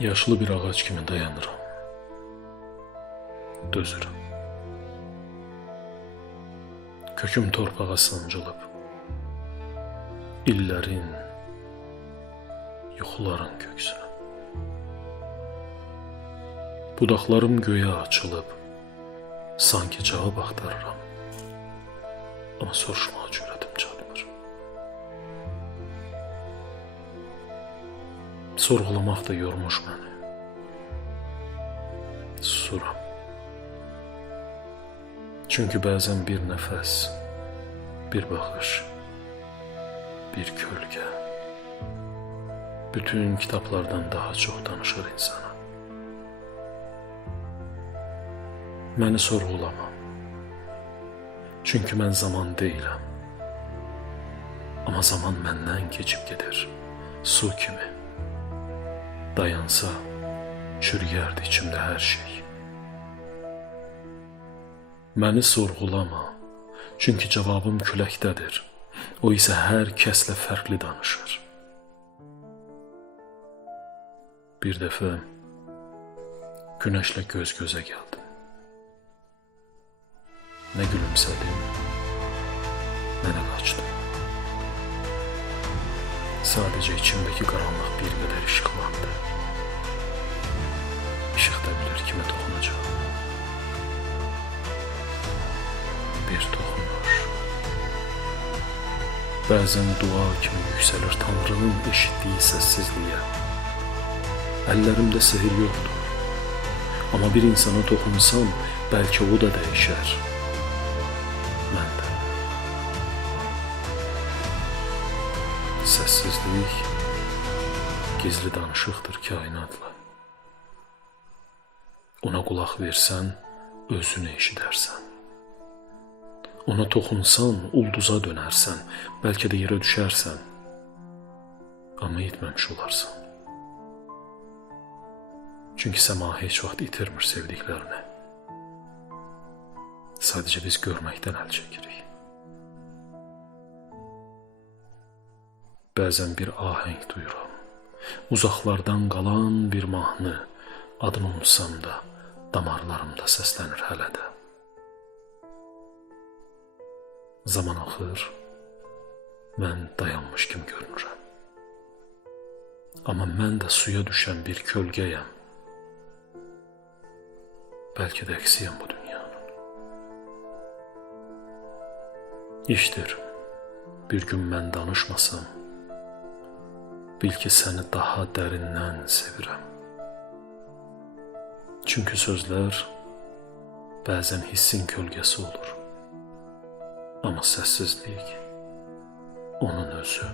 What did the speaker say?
Yaşlı bir ağac kimi dayanıram. Dözürəm. Köküm torpağa sancılıb. İllərin, yuxuların köksünə. Budaqlarım göyə açılıb. Sanki cavab axtarıram. Amma soruşmağa cürətim çatmır. Sorğulamaq da yormuş məni. Susuram. Çünki bəzən bir nəfəs, bir baxış, bir kölgə bütün kitablardan daha çox danışır insana. Məni sorğulama. Çünki mən zaman deyiləm. Amma zaman məndən keçib gedir. Su kimi. Dayansa, çürüyərdi içimdə hər şey. Məni sorğulama, çünki cavabım küləkdədir. O isə hər kəslə fərqli danışır. Bir dəfə günəşlə göz-gözə gəldim. Nə gülümsədim, nə də qaçdım. Sadəcə içimdəki qaranlıq bir qədər işıqlandı. İşıq da bilir kimə toxunacaq. Bir toxunur. Bəzən dua kimi yüksəlir Tanrının eşitdiyi səssizliyə. Əllərimdə sehir yoxdur. Amma bir insana toxunsam, bəlkə o da dəyişər. Mən də. Səssizlik gizli danışıqdır kainatla. Ona qulaq versən, özünü eşidərsən. Ona toxunsan, ulduza dönərsən, bəlkə də yerə düşərsən. Amma itməmiş olarsan. Çünki səma heç vaxt itirmir sevdiklərini. Sadəcə biz görməkdən əl çəkirik. Bəzən bir ahəng duyuram. Uzaqlardan qalan bir mahnı, adını unutsam da, damarlarımda səslənir hələ də. Zaman axır, mən dayanmış kimi görünürəm. Amma mən də suya düşən bir kölgəyəm. Bəlkə də əksiyəm bu dünyanın. İşdir, bir gün mən danışmasam, bil ki səni daha dərindən sevirəm. Çünki sözlər bəzən hissin kölgəsi olur. Amma səssizlik onun özü.